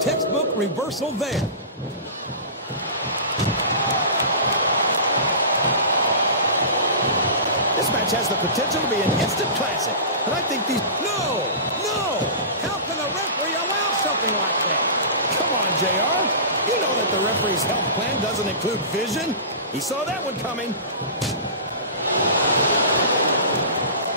textbook reversal there. This match has the potential to be an instant classic. And I think these... No! How can a referee allow something like that? Come on, JR. You know that the referee's health plan doesn't include vision. He saw that one coming.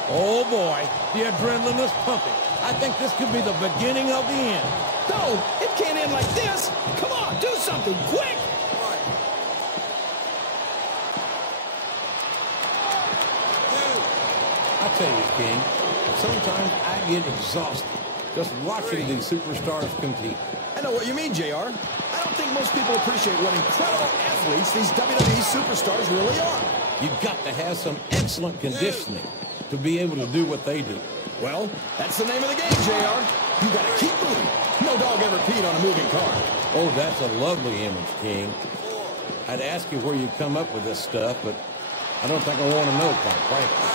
Oh, boy. The adrenaline is pumping. I think this could be the beginning of the end. No, it can't end like this. Come on, do something quick. I tell you, King, sometimes I get exhausted just watching these superstars compete. I know what you mean, JR. I don't think most people appreciate what incredible athletes these WWE superstars really are. You've got to have some excellent conditioning to be able to do what they do. Well, that's the name of the game, JR. You got to keep moving. No dog ever peed on a moving car. Oh, that's a lovely image, King. I'd ask you where you come up with this stuff, but I don't think I want to know, quite frankly.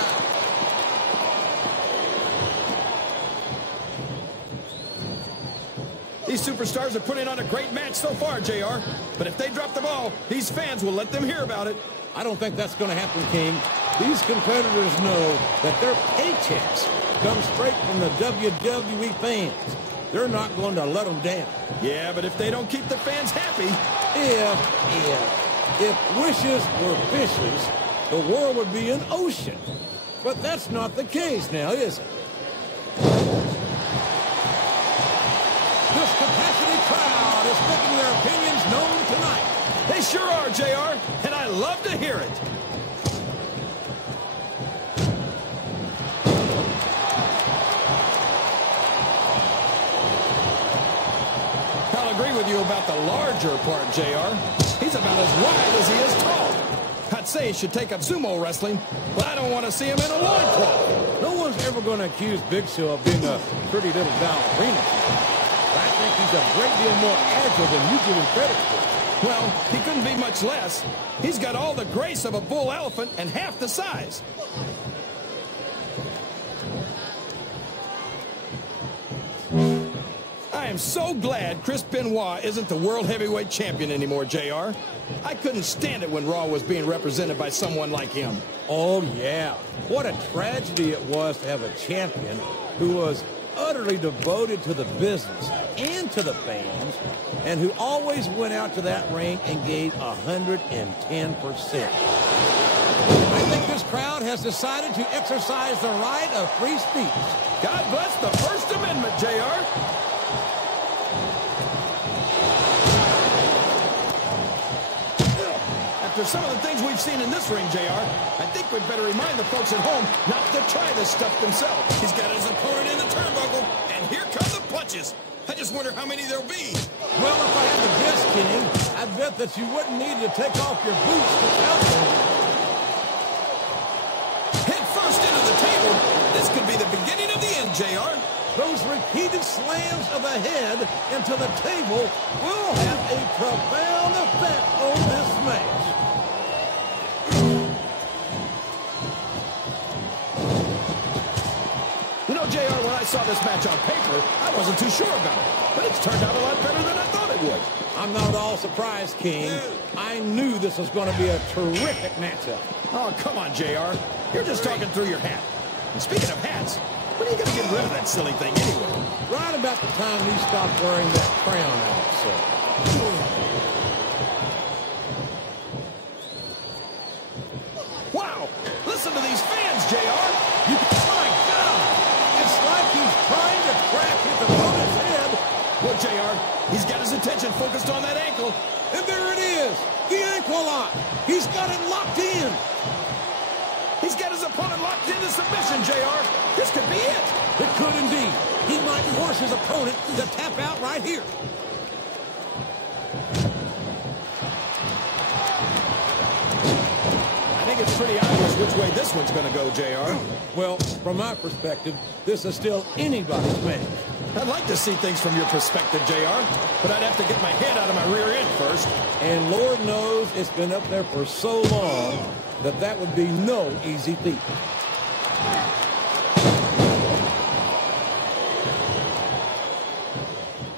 These superstars are putting on a great match so far, JR. But if they drop the ball, these fans will let them hear about it. I don't think that's going to happen, King. These competitors know that their paychecks come straight from the WWE fans. They're not going to let them down. Yeah, but if they don't keep the fans happy... If wishes were fishes, the world would be an ocean. But that's not the case now, is it? This capacity crowd is making their opinions known tonight. They sure are, JR, and I love to hear it. I'll agree with you about the larger part, JR. He's about as wide as he is tall. I'd say he should take up sumo wrestling, but I don't want to see him in a loincloth. No one's ever going to accuse Big Show of being a pretty little ballerina. I think he's a great deal more agile than you give him credit for. Well, he couldn't be much less. He's got all the grace of a bull elephant and half the size. I am so glad Chris Benoit isn't the World Heavyweight Champion anymore, JR. I couldn't stand it when Raw was being represented by someone like him. Oh, yeah. What a tragedy it was to have a champion who was utterly devoted to the business and to the fans, and who always went out to that ring and gave 110%. I think this crowd has decided to exercise the right of free speech. God bless the First Amendment, JR. After some of the things we've seen in this ring, JR, I think we'd better remind the folks at home not to try this stuff themselves. He's got his opponent in the turnbuckle, and here come the punches. I just wonder how many there'll be. Well, if I had to guess, King, I bet that you wouldn't need to take off your boots to count them. Head first into the table. This could be the beginning of the end, JR. Those repeated slams of the head into the table will have a profound effect on this match. You know, JR, when I saw this match on paper, I wasn't too sure about it. But it's turned out a lot better than I thought it would. I'm not at all surprised, King. I knew this was going to be a terrific matchup. Oh, come on, JR. You're just talking through your hat. And speaking of hats, when are you going to get rid of that silly thing anyway? Right about the time he stopped wearing that crown, I would say. Wow! Listen to these fans, JR! My God! It's like he's trying to crack his opponent's head. Well, JR, he's got his attention focused on that ankle. And there it is! The ankle lock! He's got it locked in! He's got his opponent locked into submission, JR. This could be it. It could indeed. He might force his opponent to tap out right here. I think it's pretty obvious which way this one's going to go, JR. Well, from my perspective, this is still anybody's match. I'd like to see things from your perspective, JR, but I'd have to get my head out of my rear end first. And Lord knows it's been up there for so long that that would be no easy feat.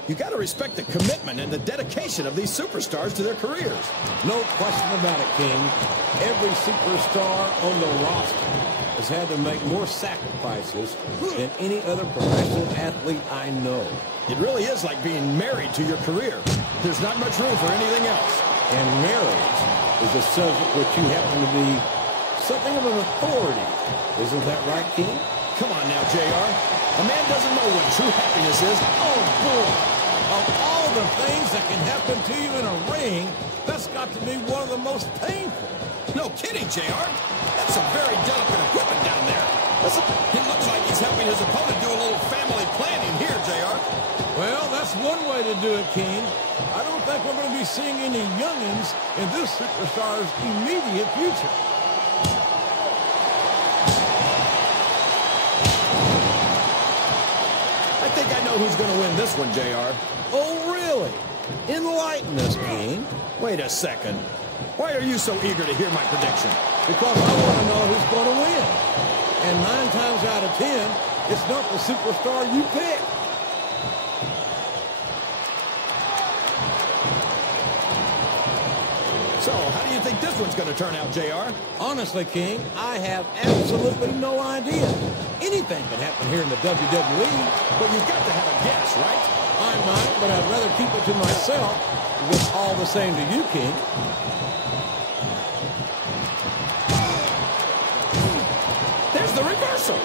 You got to respect the commitment and the dedication of these superstars to their careers. No question about it, King. Every superstar on the roster has had to make more sacrifices than any other professional athlete I know. It really is like being married to your career. There's not much room for anything else. And marriage is a subject which you happen to be something of an authority. Isn't that right, King? Come on now, JR. A man doesn't know what true happiness is. Oh, boy. Of all the things that can happen to you in a ring, that's got to be one of the most painful. No kidding, JR. That's some very delicate equipment down there. Listen, it looks like he's helping his opponent do a little family planning here, JR. Well, that's one way to do it, King. I don't think we're going to be seeing any youngins in this superstar's immediate future. I think I know who's going to win this one, JR. Oh, really? Enlighten us, King. Wait a second. Why are you so eager to hear my prediction? Because I want to know who's going to win. And 9 times out of 10, it's not the superstar you pick. So, how do you think this one's going to turn out, JR? Honestly, King, I have absolutely no idea. Anything can happen here in the WWE. But you've got to have a guess, right? I might, but I'd rather keep it to myself. It's all the same to you, King. There's the reversal.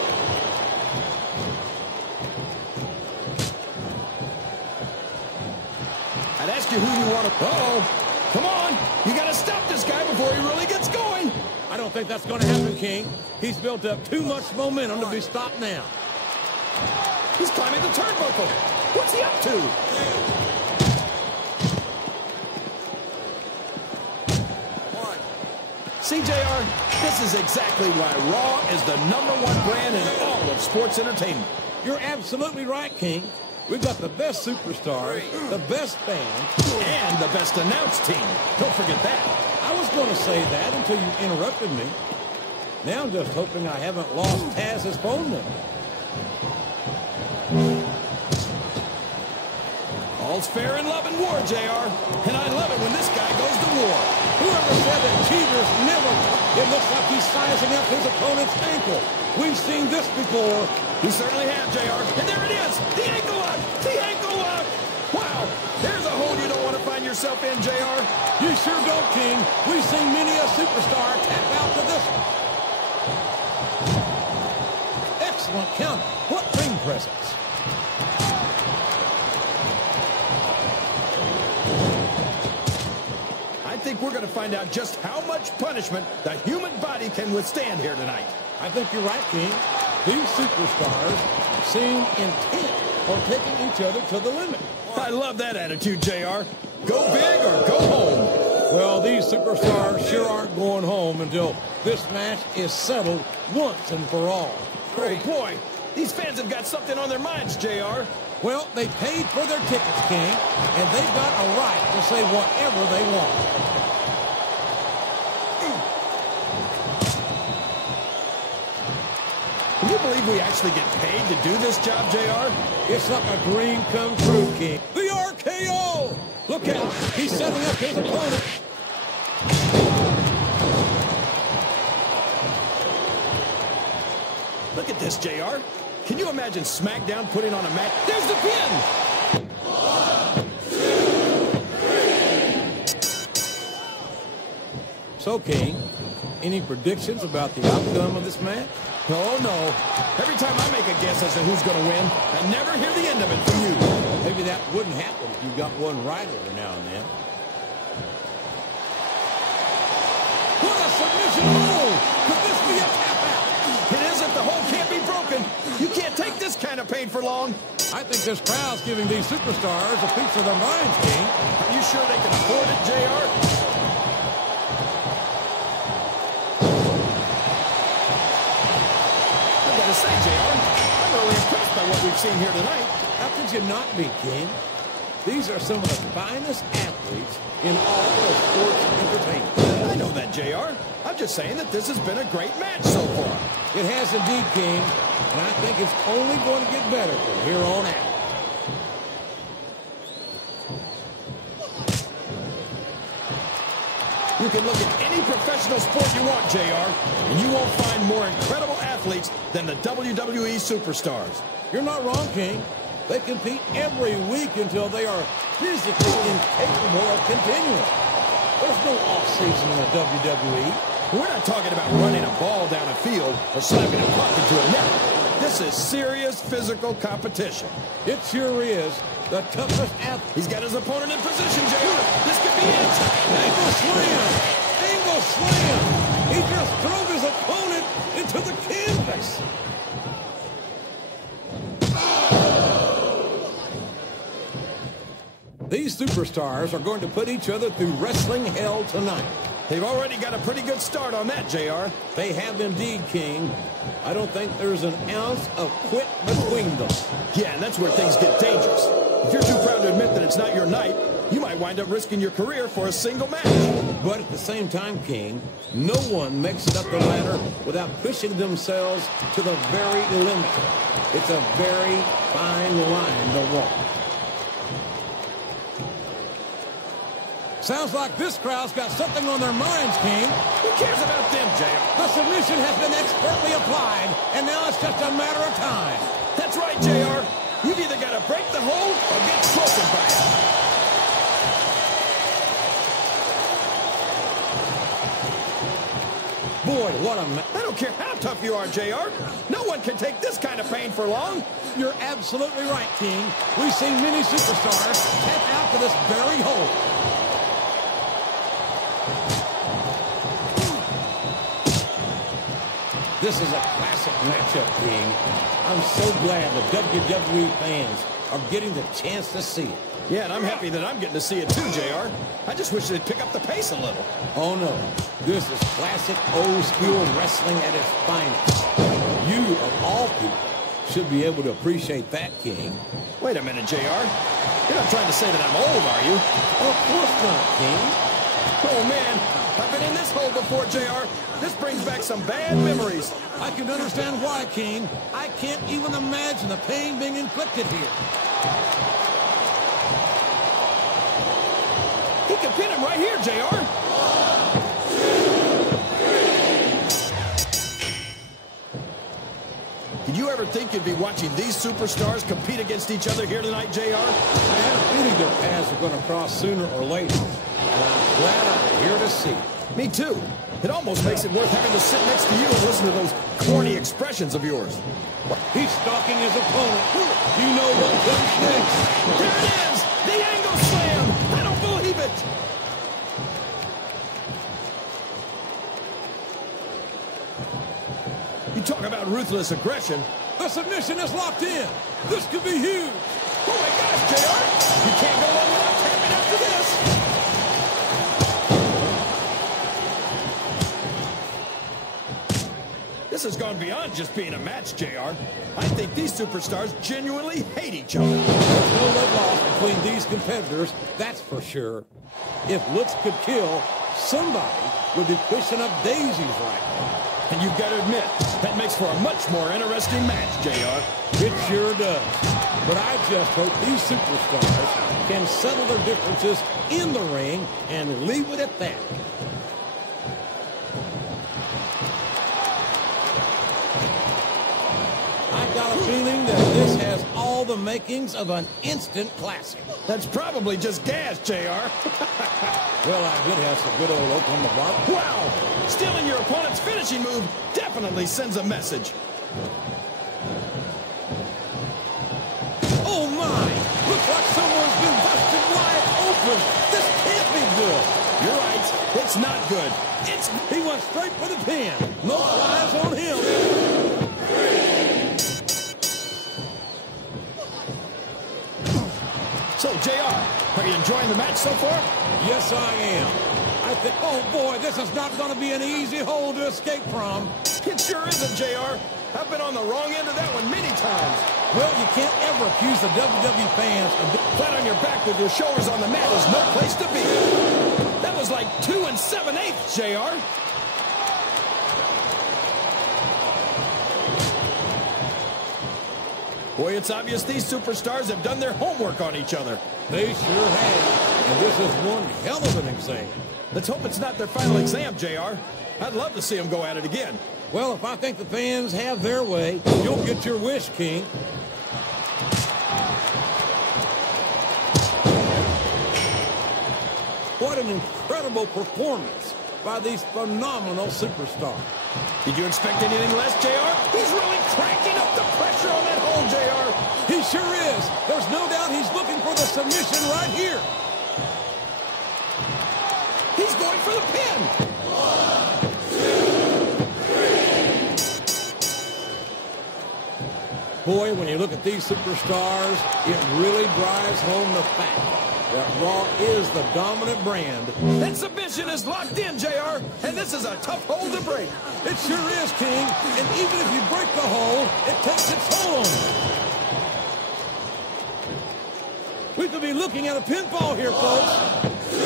I'd ask you who you want to... Uh-oh. Come on. You got to stop this guy before he really gets going. I don't think that's going to happen, King. He's built up too much momentum to be stopped now. He's climbing the turnbuckle. What's he up to? See, JR, this is exactly why Raw is the #1 brand in all of sports entertainment. You're absolutely right, King. We've got the best superstars, the best fans, and the best announced team. Don't forget that. I was going to say that until you interrupted me. Now I'm just hoping I haven't lost Taz's phone number. All's fair in love and war, JR. And I love it when this guy goes to war. Whoever said that cheaters never... It looks like he's sizing up his opponent's ankle. We've seen this before. We certainly have, JR. And there it is. The ankle lock. The ankle lock. Wow. There's a hole you don't want to find yourself in, JR. You sure don't, King. We've seen many a superstar tap out to this one. Excellent counter. What ring presence. I think we're going to find out just how much punishment the human body can withstand here tonight. I think you're right, King. These superstars seem intent on taking each other to the limit. I love that attitude, JR. Go big or go home. Well, these superstars sure aren't going home until this match is settled once and for all. Oh, boy. These fans have got something on their minds, JR. Well, they paid for their tickets, King, and they've got a right to say whatever they want. Can you believe we actually get paid to do this job, JR? It's like a dream come true, King. The RKO! Look out! He's setting up his opponent. Look at this, JR. Can you imagine SmackDown putting on a match? There's the pin! 1, 2, 3. So, King, any predictions about the outcome of this match? Oh, no. Every time I make a guess as to who's going to win, I never hear the end of it from you. Maybe that wouldn't happen if you got one right every now and then. What a submission hold! Could this be a tap out? It isn't. The hold can't be broken. You can't take this kind of pain for long. I think this crowd's giving these superstars a piece of their minds, King. Are you sure they can afford it, JR? Say, JR, I'm really impressed by what we've seen here tonight. How could you not be, King? These are some of the finest athletes in all of sports entertainment. I know that, JR. I'm just saying that this has been a great match so far. It has indeed, King, and I think it's only going to get better from here on out. You can look at any professional sport you want, JR, and you won't find more incredible athletes than the WWE superstars. You're not wrong, King. They compete every week until they are physically incapable of continuing. There's no off-season in the WWE. We're not talking about running a ball down a field or slapping a puck into a net. This is serious physical competition. It sure is. The toughest athlete. He's got his opponent in position, JR. This could be it. Angle slam! Angle slam! He just drove his opponent into the canvas. These superstars are going to put each other through wrestling hell tonight. They've already got a pretty good start on that, JR. They have indeed, King. I don't think there's an ounce of quit between them. Yeah, and that's where things get dangerous. If you're too proud to admit that it's not your night, you might wind up risking your career for a single match. But at the same time, King, no one makes it up the ladder without pushing themselves to the very limit. It's a very fine line to walk. Sounds like this crowd's got something on their minds, King. Who cares about them, JR? The submission has been expertly applied, and now it's just a matter of time. That's right, JR. You've either got to break the hold or get broken by it. Boy, what a I don't care how tough you are, JR. No one can take this kind of pain for long. You're absolutely right, King. We've seen many superstars tap out to this very hold. This is a classic matchup, King. I'm so glad the WWE fans are getting the chance to see it. Yeah, and I'm happy that I'm getting to see it too, JR. I just wish they'd pick up the pace a little. Oh, no. This is classic old-school wrestling at its finest. You, of all people, should be able to appreciate that, King. Wait a minute, JR. You're not trying to say that I'm old, are you? Of course not, King. Oh, man. I've been in this hole before, JR. This brings back some bad memories. I can understand why, King. I can't even imagine the pain being inflicted here. He can pin him right here, JR. Did you ever think you'd be watching these superstars compete against each other here tonight, JR? I had a feeling their paths were going to cross sooner or later, and I'm glad I'm here to see it. Me too. It almost makes it worth having to sit next to you and listen to those corny expressions of yours. He's stalking his opponent. You know what comes next. There it is! The angle slam! I don't believe it! You talk about ruthless aggression. The submission is locked in. This could be huge. Oh my gosh, JR! You can't go on without tapping after this! This has gone beyond just being a match, JR. I think these superstars genuinely hate each other. There's no love lost between these competitors, that's for sure. If looks could kill, somebody would be pushing up daisies right now. And you've got to admit, that makes for a much more interesting match, JR. It sure does. But I just hope these superstars can settle their differences in the ring and leave it at that. I've got a feeling that this has all the makings of an instant classic. That's probably just gas, JR. Well, I did have some good old Oklahoma barbecue. Wow! Stealing your opponent's finishing move definitely sends a message. Oh, my! Looks like someone's been busted wide open. This can't be good. You're right. It's not good. He went straight for the pin. No flies on him. So, JR, are you enjoying the match so far? Yes, I am. I think, oh boy, this is not going to be an easy hole to escape from. It sure isn't, JR. I've been on the wrong end of that one many times. Well, you can't ever accuse the WWE fans of flat on your back with your shoulders on the mat is no place to be. That was like 2 7/8, JR. Boy, it's obvious these superstars have done their homework on each other. They sure have. And this is one hell of an exam. Let's hope it's not their final exam, JR. I'd love to see them go at it again. Well, if I think the fans have their way, you'll get your wish, King. What an incredible performance by these phenomenal superstars. Did you expect anything less, JR? He's really cranking up the pressure on that hole, JR. He sure is. There's no doubt he's looking for the submission right here. He's going for the pin. 1, 2, 3. Boy, when you look at these superstars, it really drives home the fact that Raw is the dominant brand. That submission is locked in, JR, and this is a tough hole to break. It sure is, King, and even if you break the hole, it takes its toll on you. We could be looking at a pinfall here, folks. 2, 3.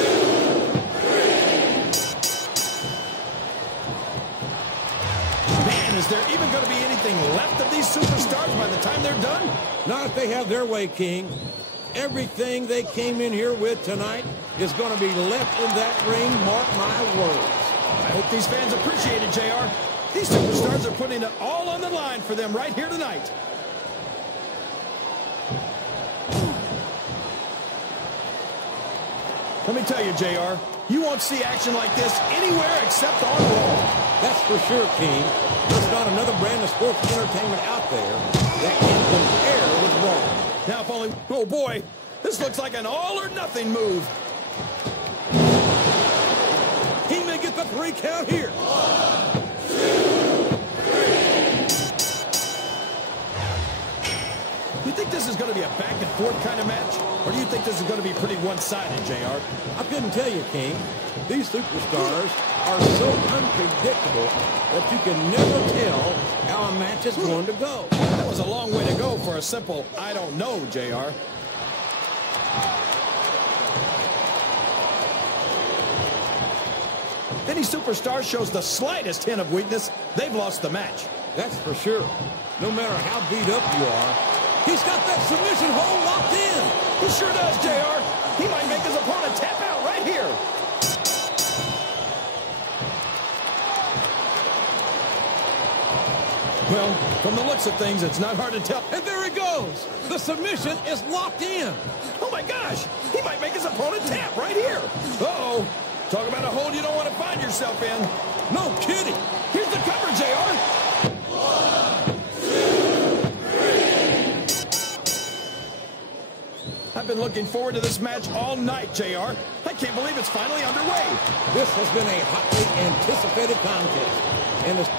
Man, is there even going to be anything left of these superstars by the time they're done? Not if they have their way, King. Everything they came in here with tonight is going to be left in that ring, mark my words. I hope these fans appreciate it, JR. These superstars are putting it all on the line for them right here tonight. Let me tell you, JR, you won't see action like this anywhere except on Raw. That's for sure, King. There's not another brand of sports entertainment out there that can compare with Raw. Now, if only... Oh, boy. This looks like an all-or-nothing move. He may get the 3 count here. 1, 2, 3. You think this is going to be a back-and-forth kind of match? Or do you think this is going to be pretty one-sided, JR? I couldn't tell you, King. These superstars are so unpredictable that you can never tell how a match is going to go. That was a long way to go for a simple, I don't know, JR. If any superstar shows the slightest hint of weakness, they've lost the match. That's for sure. No matter how beat up you are, he's got that submission hold locked in. He sure does, JR. He might make his opponent tap out right here. Well, from the looks of things, it's not hard to tell. And there he goes. The submission is locked in. Oh, my gosh. He might make his opponent tap right here. Uh-oh. Talk about a hole you don't want to find yourself in. No kidding. Here's the cover, JR. 1, 2, 3. I've been looking forward to this match all night, JR. I can't believe it's finally underway. This has been a hotly anticipated contest. And it's...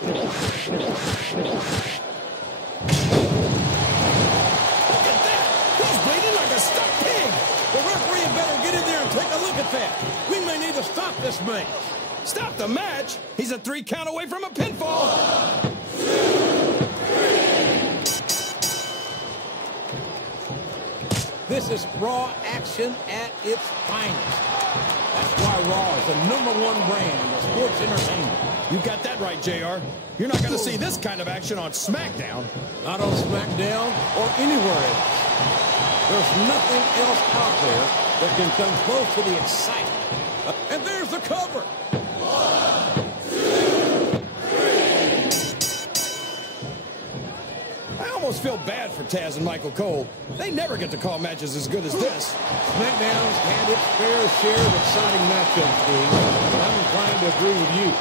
Look at that! He's bleeding like a stuck pig! The referee had better get in there and take a look at that. We may need to stop this match. Stop the match? He's a 3 count away from a pinfall. 1, 2, 3. This is Raw action at its finest. That's why Raw is the #1 brand of sports entertainment. You got that right, JR. You're not going to see this kind of action on SmackDown. Not on SmackDown or anywhere else. There's nothing else out there that can come close to the excitement. And there's the cover. 1, 2, 3. I almost feel bad for Taz and Michael Cole. They never get to call matches as good as this. SmackDown's had its fair share of exciting matchups, King, but I'm inclined to agree with you.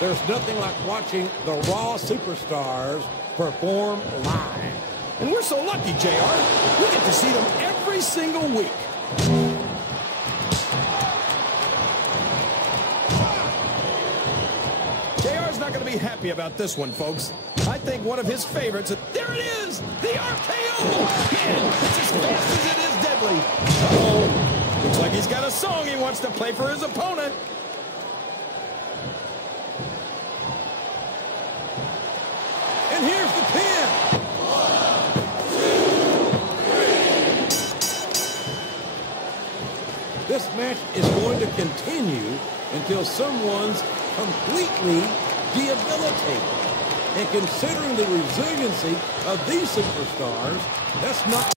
There's nothing like watching the Raw superstars perform live. And we're so lucky, JR. We get to see them every single week. JR's not going to be happy about this one, folks. I think one of his favorites... There it is! The RKO! Man, it's as fast as it is deadly. Uh-oh. Looks like he's got a song he wants to play for his opponent. And here's the pin. 1, 2, 3. This match is going to continue until someone's completely debilitated. And considering the resiliency of these superstars, that's not...